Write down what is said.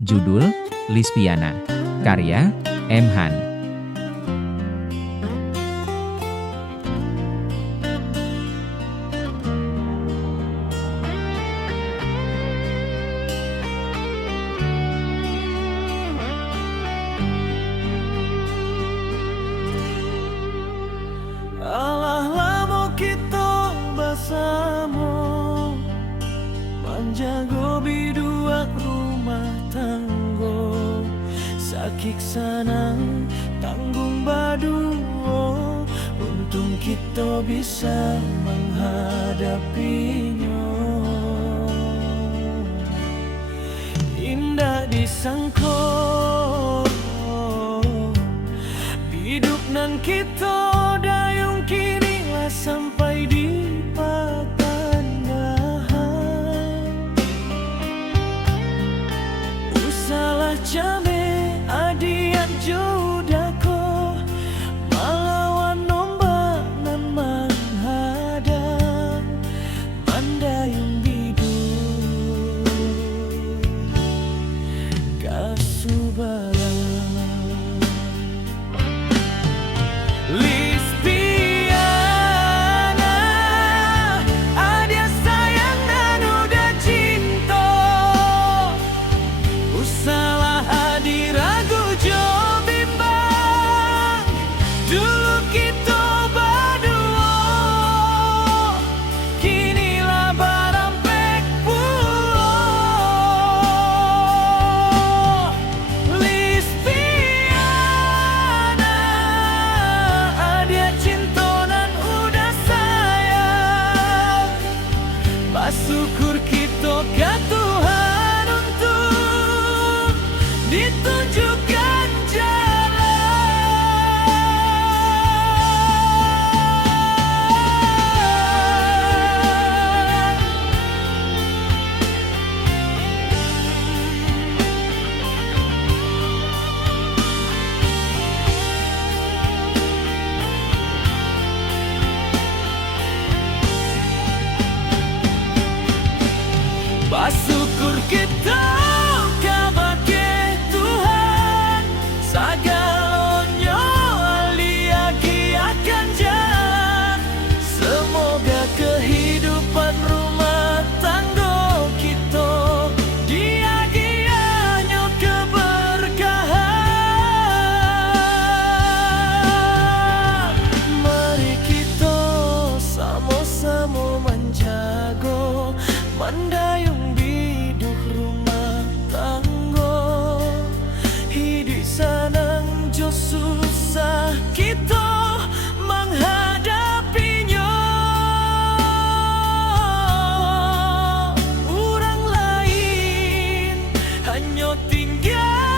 Judul, Lispiana. Karya, M. Han. Allah lamo kita bersama menjaga bidua rumah tanggo sakit sanang tanggung baduo untung kita bisa menghadapinya indah disangko hidup nan kita dayung kini lah sampai di patandahan usalah jame adiat jodako malawan nombak nan menghadang mandayung bidu kasubaran Lispiana, adia sayang dan udah cinta usalah adi ragu jo bimbang dulu kita berdua kinilah barampek pulau Lispiana adia cinta nan udah sayang bersyukur kita ke Tuhan untuk ditunjukkan bersyukur kita kabake Tuhan sagalonyo aliagi akan jalan semoga kehidupan rumah tangga kita diagianyo keberkahan mari kita sama-sama menjaga mandayung biduk rumah tangga hidup sanang jo susah kita menghadapinya orang lain hanya tinggal